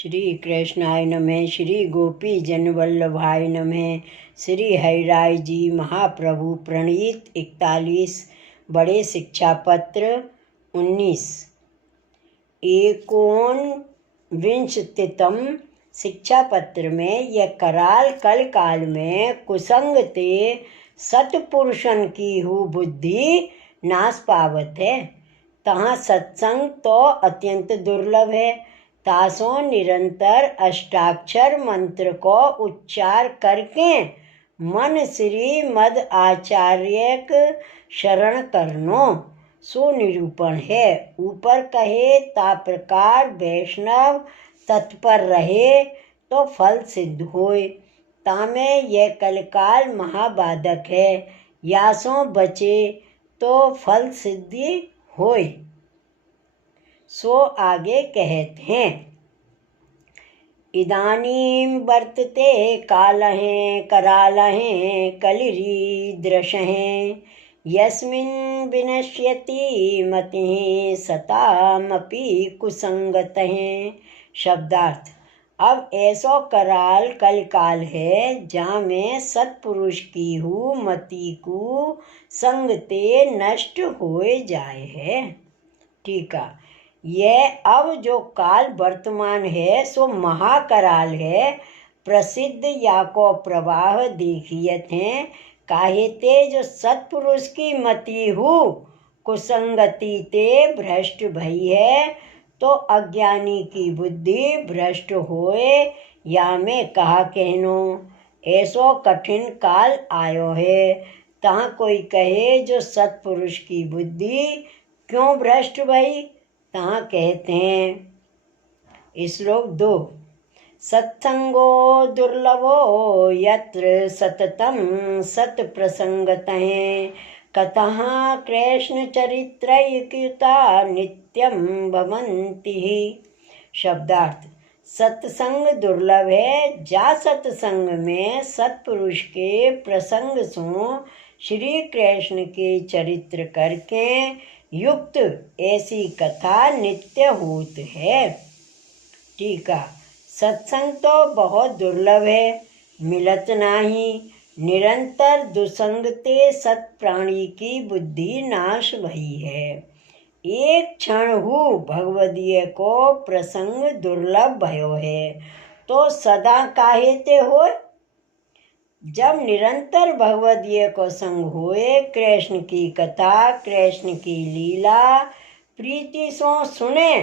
श्री कृष्णाय नमः। श्री गोपी जन वल्लभाय नमः। श्री हरिराय जी महाप्रभु प्रणीत 41 बड़े शिक्षा पत्र 19 एकोनविंशतितम शिक्षा पत्र में यह कराल कल काल में कुसंग ते सतपुरुषन की हु बुद्धि नाश पावत है। तहाँ सत्संग तो अत्यंत दुर्लभ है। तासों निरंतर अष्टाक्षर मंत्र को उच्चार करके मन श्री मद आचार्य शरण करनो सुनिरूपण है। ऊपर कहे ता प्रकार वैष्णव तत्पर रहे तो फल सिद्ध होए। तामे यह कलकाल महाबाधक है। यासों बचे तो फल सिद्धि होए। सो आगे कहते हैं, इदानीं वर्तते कालहें करालहें कलिरीदृशहें यस्मिन् विनश्यति मतिः सतामपि कुसंगतहें। शब्दार्थ। अब ऐसो कराल कलकाल है जहाँ में सत्पुरुष की हु मति को संगते नष्ट होए जाए है। टीका। यह अब जो काल वर्तमान है सो महाकराल है। प्रसिद्ध या को प्रवाह देखियत हैं। काहेते जो सत्पुरुष की मति हु कुसंगति ते भ्रष्ट भई है तो अज्ञानी की बुद्धि भ्रष्ट होए। या में कहा कहनो ऐसो कठिन काल आयो है। तहाँ कोई कहे जो सत्पुरुष की बुद्धि क्यों भ्रष्ट भई। तहाँ कहते हैं, श्लोक 2 सत्संगो दुर्लभो यत्र सततम सत प्रसंगतः कतः कृष्ण चरित्रयुक्ता नित्यम भवन्ति। शब्दार्थ। सत्संग दुर्लभ है। जा सत्संग में सत्पुरुष के प्रसंग सो श्री कृष्ण के चरित्र करके युक्त ऐसी कथा नित्य होत है। टीका। सत्संग तो बहुत दुर्लभ है, मिलत नाही। निरंतर दुसंगते सत प्राणी की बुद्धि नाश भई है। एक क्षण हु भगवदीय को प्रसंग दुर्लभ भयो है तो सदा काहेते हो। जब निरंतर भगवदीय को संग होए, कृष्ण की कथा कृष्ण की लीला प्रीति सो सुने,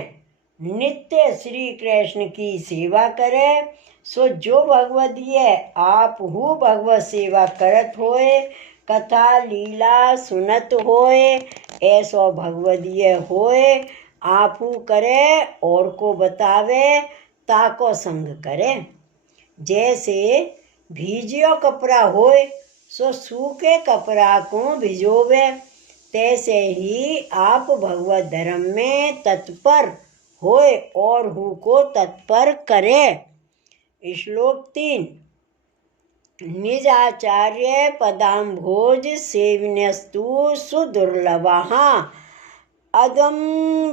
नित्य श्री कृष्ण की सेवा करे, सो जो भगवदीय आप हु भगवत सेवा करत होए, कथा लीला सुनत होए, ऐसो भगवदीय होए, आप हु करे और को बतावे, ताको संग करे। जैसे भीजियो कपड़ा होए सो सूखे कपड़ा को भिजोवे, तैसे ही आप भगवत धर्म में तत्पर होए और हु को तत्पर करे। श्लोक 3 निज आचार्य पदाम्भोज सेविन्यस्तु सुदुर्लभः अदम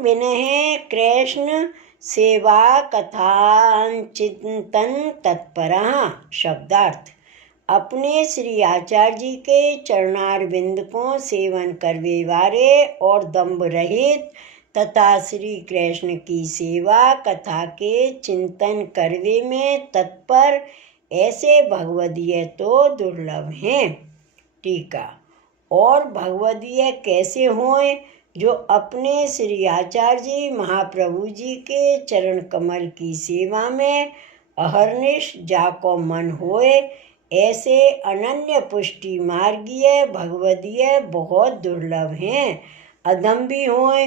विनः कृष्ण सेवा कथाचिंतन तत्परः। शब्दार्थ। अपने श्री आचार्य जी के चरणारविंद को सेवन करवे वारे और दम्भ रहित तथा श्री कृष्ण की सेवा कथा के चिंतन करवे में तत्पर ऐसे भगवदीय तो दुर्लभ हैं। टीका। और भगवदीय कैसे होए। जो अपने श्री आचार्य जी महाप्रभु जी के चरण कमल की सेवा में अहर्निश जाको मन होए, ऐसे अनन्य पुष्टि मार्गीय भगवदीय बहुत दुर्लभ हैं। अदम्भी होए,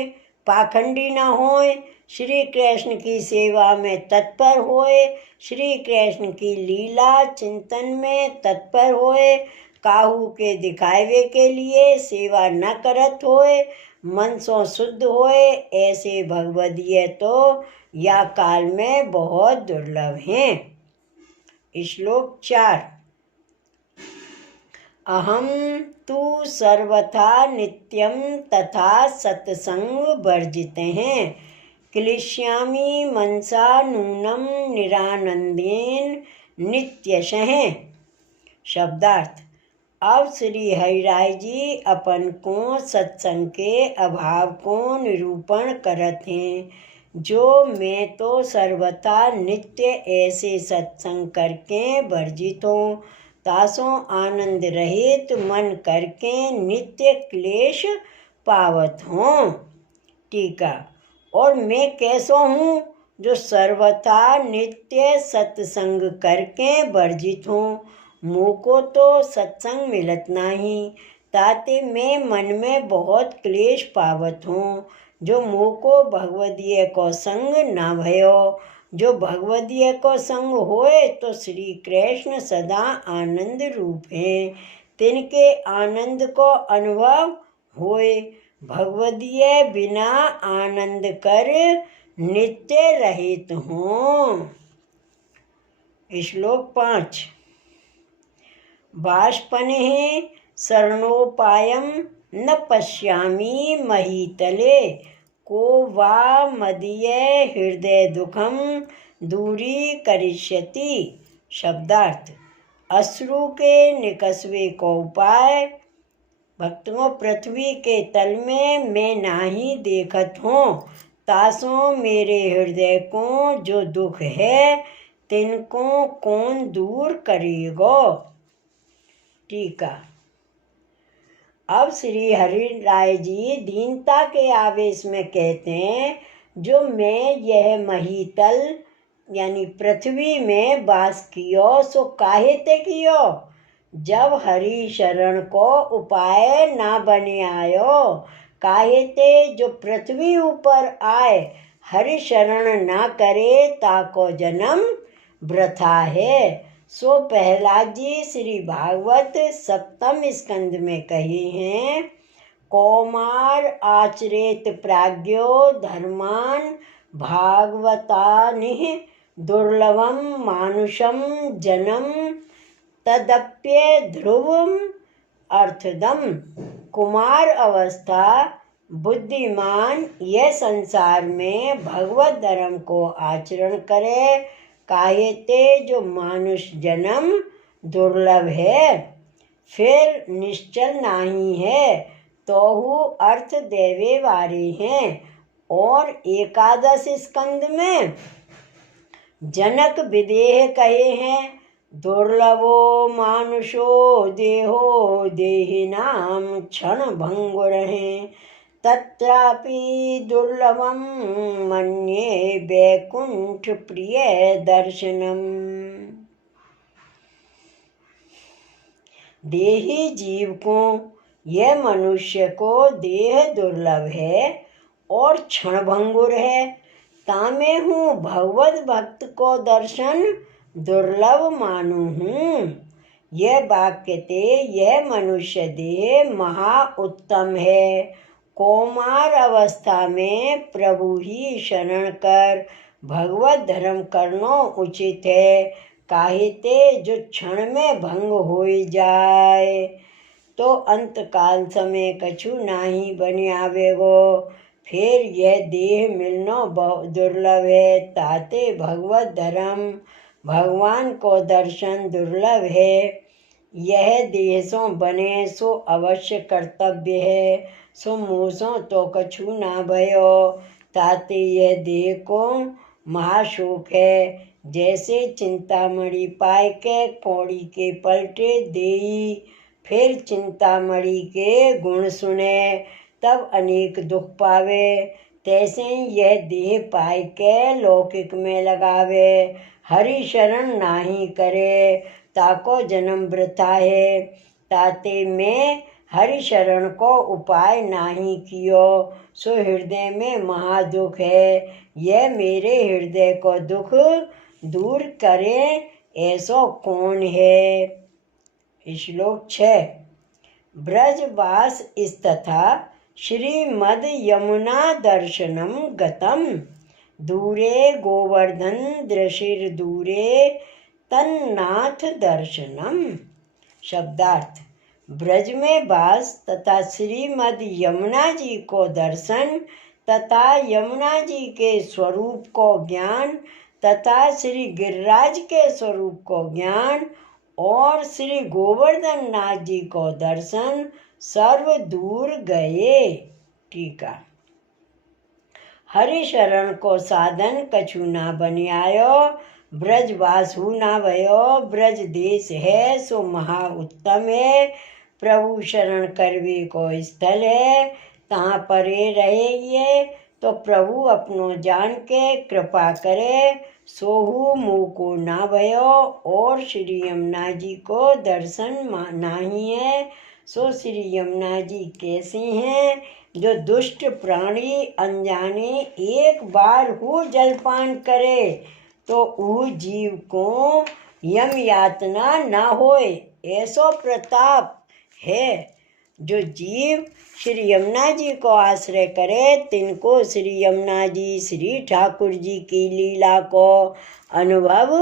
पाखंडी न होए, श्री कृष्ण की सेवा में तत्पर होए, श्री कृष्ण की लीला चिंतन में तत्पर होए, काहू के दिखावे के लिए सेवा न करत होए, मन सो शुद्ध होए, ऐसे भगवदीय तो या काल में बहुत दुर्लभ हैं। श्लोक 4 अहम तु सर्वथा नित्यम तथा सत्संग वर्जित हैं क्लिश्यामि मनसा नूनम निरानंदेन नित्यशः। शब्दार्थ। अब श्री हरिराय जी अपन को सत्संग के अभाव को निरूपण करत हैं। जो मैं तो सर्वथा नित्य ऐसे सत्संग करके वर्जित हूँ, तासों आनंद रहित मन करके नित्य क्लेश पावत हूँ। टीका। और मैं कैसो हूँ जो सर्वथा नित्य सत्संग करके वर्जित हूँ। मुझको तो सत्संग मिलत नहीं, ताते मैं मन में बहुत क्लेश पावत हूँ। जो मुझको भगवदीय को संग ना भयो। जो भगवदीय को संग होए तो श्री कृष्ण सदा आनंद रूप हैं, तिनके आनंद को अनुभव होए। भगवदीय बिना आनंद कर नित्य रहित हूँ। श्लोक 5। बाष्पनेः शरणोपायं न पश्यामि महीतले, को वा मदीय हृदय दुखम दूरीकरिष्यति। शब्दार्थ। अश्रु के निकसवे को उपाय। भक्तों, पृथ्वी के तल में मैं नाही देखत हूँ, तासों मेरे हृदय को जो दुख है तिनको कौन दूर करेगो। टीका। अब श्री हरि राय जी दीनता के आवेश में कहते हैं, जो मैं यह महीतल यानी पृथ्वी में वास कियो सो काहे ते कियो। जब हरि शरण को उपाय ना बने आयो, काहे ते जो पृथ्वी ऊपर आए हरि शरण ना करे ताको जन्म वृथा है। सो प्रहलाद जी श्री भागवत सप्तम स्कंद में कहे हैं, कौमार आचरेत प्राज्ञो धर्मान भागवतानिः दुर्लभम मानुषम जन्म तदप्य ध्रुवम अर्थदम। कुमार अवस्था बुद्धिमान यह संसार में भगवत धर्म को आचरण करे, काहे ते जो मानुष जन्म दुर्लभ है, फिर निश्चल नहीं है, तोहु अर्थ देवे वारे हैं। और एकादश स्कंद में जनक विदेह कहे हैं, दुर्लभो मानुषो देहो देहिनाम क्षण भंगुर हैं, तत्रापि दुर्लभम मन्ये वैकुंठ प्रिय दर्शनम। देही जीव को यह मनुष्य को देह दुर्लभ है और क्षण भंगुर है, तामे हूँ भगवत भक्त को दर्शन दुर्लभ मानू हूँ। यह वाक्य ते यह मनुष्य देह महा उत्तम है। कौमार अवस्था में प्रभु ही शरण कर भगवत धर्म करनो उचित है, काहे ते जो क्षण में भंग हो जाए तो अंतकाल समय कछु नाही बन आवेगो। फिर यह देह मिलनो बहुत दुर्लभ है, ताते भगवत धर्म भगवान को दर्शन दुर्लभ है। यह देह सो बने सो अवश्य कर्तव्य है, सो मूसों तो कछु ना भयो, ताते यह देह को महाशोक है। जैसे चिंतामणि पाय के कौड़ी के पलटे देई, फिर चिंतामणि के गुण सुने तब अनेक दुख पावे, तैसे यह देह पाय के लौकिक में लगावे, हरि शरण नाही करे ताको जन्म वृथा है। ताते में हरि शरण को उपाय नाही कियो, सो हृदय में महादुख है। यह मेरे हृदय को दुख दूर करे ऐसो कौन है। श्लोक 6। ब्रजवास इस्तथा श्रीमद यमुना दर्शनम गतम, दूरे गोवर्धन दृशिर दूरे तन्नाथ दर्शनम। शब्दार्थ। ब्रज में वास तथा श्रीमद यमुना जी को दर्शन तथा यमुना जी के स्वरूप को ज्ञान तथा श्री गिरिराज के स्वरूप को ज्ञान और श्री गोवर्धन नाथ जी को दर्शन सर्व दूर गए। टीका। हरि शरण को साधन कछु ना बनियायो, ब्रज वासु ना भयो, ब्रज देश है सो महा उत्तम है। प्रभु शरण करवे को स्थल है, तहाँ परे रहिए तो प्रभु अपनो जान के कृपा करे, सोहू मुँह को ना भयो। और श्री यमुना जी को दर्शन नाही है, सो श्री यमुना जी कैसे हैं? जो दुष्ट प्राणी अनजाने एक बार हु जलपान करे तो ऊ जीव को यम यातना ना होए, ऐसो प्रताप है। जो जीव श्री यमुना जी को आश्रय करे तिनको श्री यमुना जी श्री ठाकुर जी की लीला को अनुभव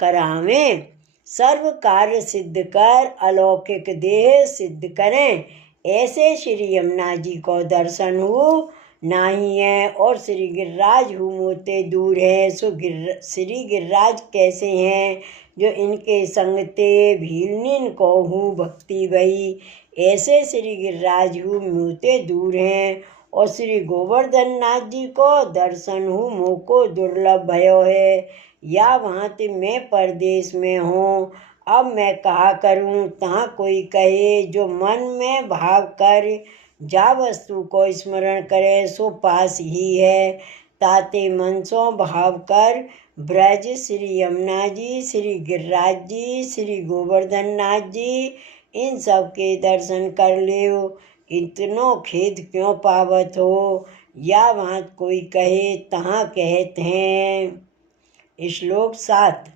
करावें। सर्व कार्य सिद्ध कर अलौकिक देह सिद्ध करें, ऐसे श्री यमुना जी को दर्शन हो नाही है। और श्री गिरिराज हूँ मोते दूर है, सो श्री गिरिराज कैसे हैं? जो इनके संगते भीलनीन को हूँ भक्ति वही, ऐसे श्री गिरिराज हूँ मोते दूर हैं। और श्री गोवर्धन नाथ जी को दर्शन हूँ मोको दुर्लभ भयो है, या भांति मैं परदेश में हूँ। अब मैं कहा करूँ तहाँ कोई कहे, जो मन में भाव कर जा वस्तु को स्मरण करे सो पास ही है। ताते मन सो भाव कर ब्रज श्री यमुना जी श्री गिरिराज जी श्री गोवर्धन नाथ जी इन सब के दर्शन कर लियो, इतनो खेद क्यों पावत हो? या वहाँ कोई कहे तहाँ कहते हैं। श्लोक 7।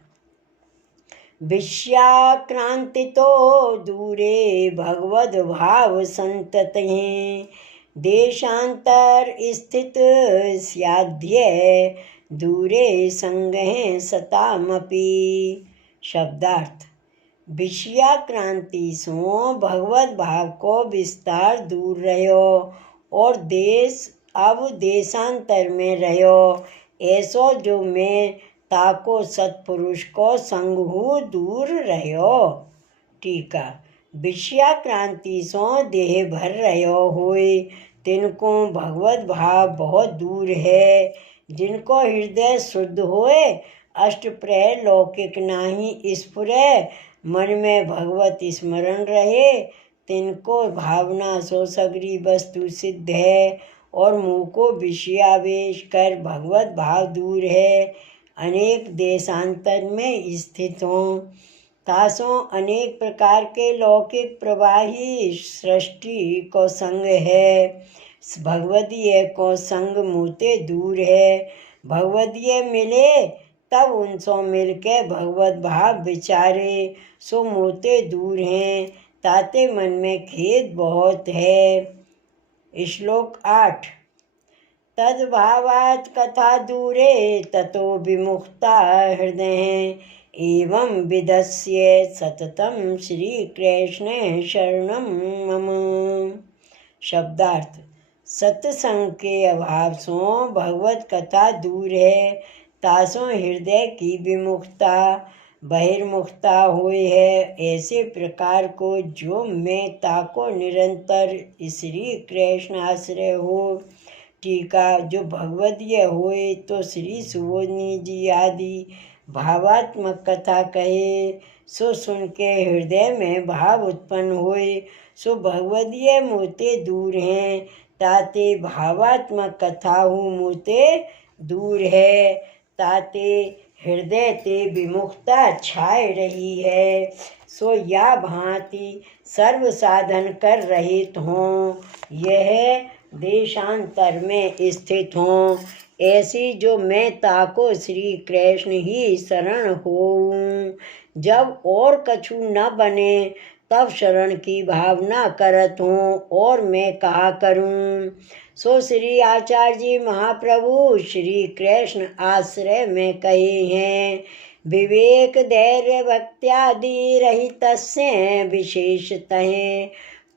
विषयाक्रांतितो दूरे भगवद भाव संततहि, देशांतर स्थित स्याद्य दूरे संगह सतामपि। शब्दार्थ। विषयाक्रांति सो भगवत भाव को विस्तार दूर रहो और देश अब देशांतर में रहो, ऐसो जो मैं ताको सत्पुरुष को संग हूँ दूर रहो। टीका। विषयाक्रांति सो देह भर रहो होए, तिनको भगवत भाव बहुत दूर है। जिनको हृदय शुद्ध होए, अष्टप्रहर लौकिक नाही स्फुरे, मन में भगवत स्मरण रहे, तिनको भावना सो सगरी वस्तु सिद्ध है। और मुँह को विषयावेश कर भगवत भाव दूर है। अनेक देशांतर में स्थित हों, तासों अनेक प्रकार के लौकिक प्रवाही सृष्टि को संग है। भगवदीय को संग मुते दूर है। भगवदीय मिले तब उनसो मिलके भगवत भाव विचारे, सो मुते दूर हैं, ताते मन में खेद बहुत है। श्लोक 8। तद्भावात् कथा दूरे ततो विमुक्ता हृदय, एवं विदस्य सततम श्री कृष्ण शरणं मम। शब्दार्थ। सत्संग के अभाव सो भगवत कथा दूर है, तासों हृदय की विमुखता बहिर्मुखता हुई है। ऐसे प्रकार को जो मैं ताको निरंतर श्री कृष्ण आश्रय हो। टीका। जो भगवदीय होए तो श्री सुबोधनी जी आदि भावात्मक कथा कहे, सो सुन के हृदय में भाव उत्पन्न होए, सो भगवदीय मोते दूर हैं, ताते भावात्मक कथा हूँ मोते दूर है, ताते हृदय ते विमुखता छाए रही है। सो या भांति सर्व साधन कर रहित हों, यह देशांतर में स्थित हों, ऐसी जो मैं ताको श्री कृष्ण ही शरण होऊं। जब और कछु न बने तब शरण की भावना करत हूँ, और मैं कहा करूँ। सो श्री आचार्य जी महाप्रभु श्री कृष्ण आश्रय में कहे हैं। विवेक धैर्य भक्त्यादि रहितस्य विशेषतः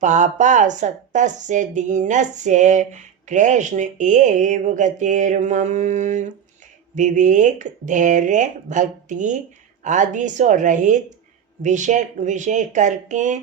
पापासक्तस्य दीनस्य कृष्ण एव गतिर्मम। विवेक, धैर्य, भक्ति आदि से रहित, विषय करके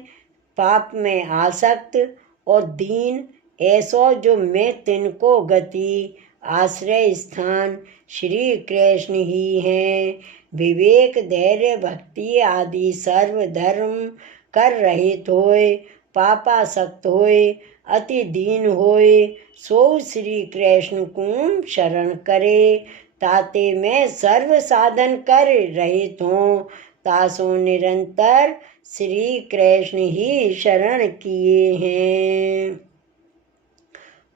पाप में आसक्त और दीन, ऐसो जो मैं तिनको गति आश्रय स्थान श्री कृष्ण ही हैं। विवेक, धैर्य, भक्ति आदि सर्व धर्म कर रहित होय, पापासक्त होय, अति दीन होय, सो श्री कृष्ण को शरण करे। ताते मैं सर्व साधन कर रहित हूँ, तासो निरंतर श्री कृष्ण ही शरण किए हैं।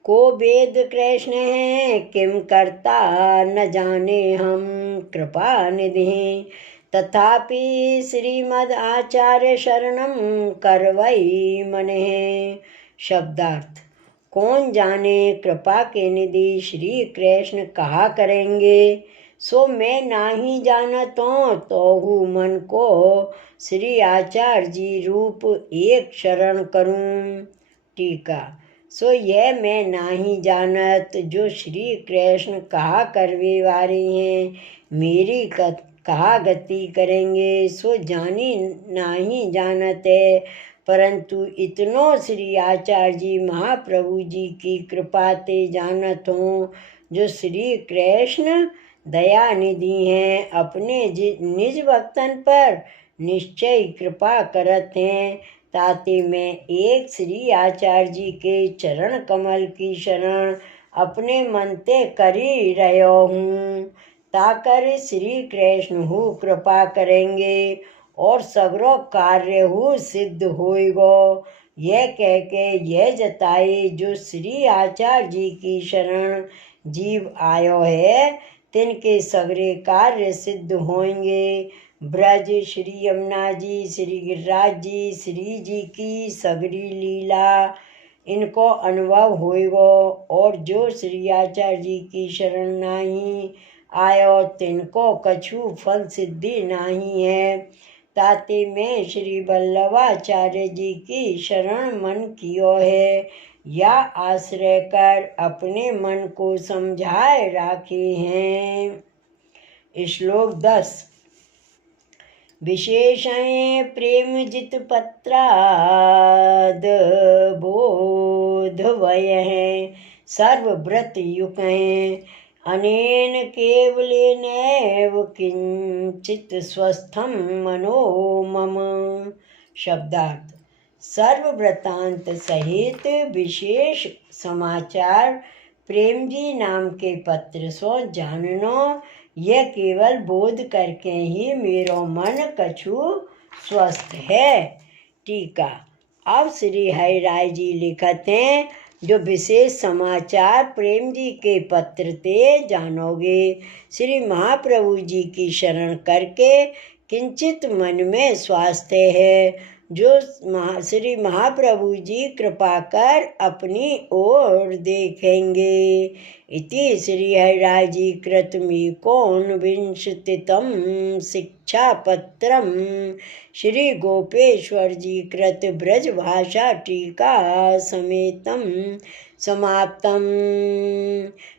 को वेद कृष्ण है किम करता न जाने हम, कृपा निधि तथापि श्रीमद आचार्य शरणम करवई मन है। शब्दार्थ। कौन जाने कृपा के निधि श्री कृष्ण कहा करेंगे, सो मैं नाही जानत हूँ, तो हूँ मन को श्री आचार्य जी रूप एक शरण करूँ। टीका। सो यह मैं नाही जानत जो श्री कृष्ण कहा करवे वारे हैं, मेरी कहा गति करेंगे, सो जानी नाही जानत है। परंतु इतनो श्री आचार्य जी महाप्रभु जी की कृपा ते जानत हूँ, जो श्री कृष्ण दया निधि हैं, अपने निज भक्तन पर निश्चय कृपा करत हैं। ताते मैं एक श्री आचार्य जी के चरण कमल की शरण अपने मन ते करी रहो हूँ, ताकर श्री कृष्ण हु कृपा करेंगे और सगरो कार्य हु सिद्ध होएगो। यह कह के यह जताए जो श्री आचार्य जी की शरण जीव आयो है, तिनके सगरे कार्य सिद्ध होंगे। ब्रज श्री यमुना जी, श्री गिरिराज जी, श्री जी की सगरी लीला इनको अनुभव होएगो। और जो श्री आचार्य जी की शरण नाही आयो, तिनको कछु फल सिद्धि नाही है। ताते मैं श्री वल्लभाचार्य जी की शरण मन कियो है, या आश्रय कर अपने मन को समझाए राखे हैं। श्लोक 10। विशेषण प्रेम जित पत्राद बोध वय हैं, सर्वव्रत युक हैं, अनेन केवलेनैव किंचित स्वस्थम मनो मम। शब्दार्थ। सर्वव्रतांत सहित विशेष समाचार प्रेम जी नाम के पत्र सो जाननो, यह केवल बोध करके ही मेरो मन कछु स्वस्थ है। टीका। अब श्री हरि राय जी लिखते हैं, जो विशेष समाचार प्रेम जी के पत्र ते जानोगे, श्री महाप्रभु जी की शरण करके किंचित मन में स्वास्थ्य है, जो श्री महाप्रभु जी कृपा कर अपनी ओर देखेंगे। इति श्री हरिराय जी कृतमीकोनविंशतितम शिक्षापत्रम श्री गोपेश्वर जी कृत ब्रजभाषा टीका समेतम समाप्तम।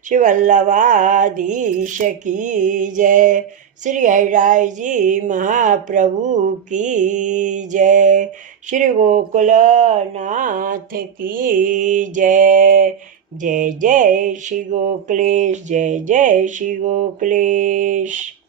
श्री वल्लभाधीश की जय। श्री हरिराय जी महाप्रभु की जय। श्री गोकुलनाथ की जय। जय जय श्री गोकुलेश, जय जय श्री गोकुलेश।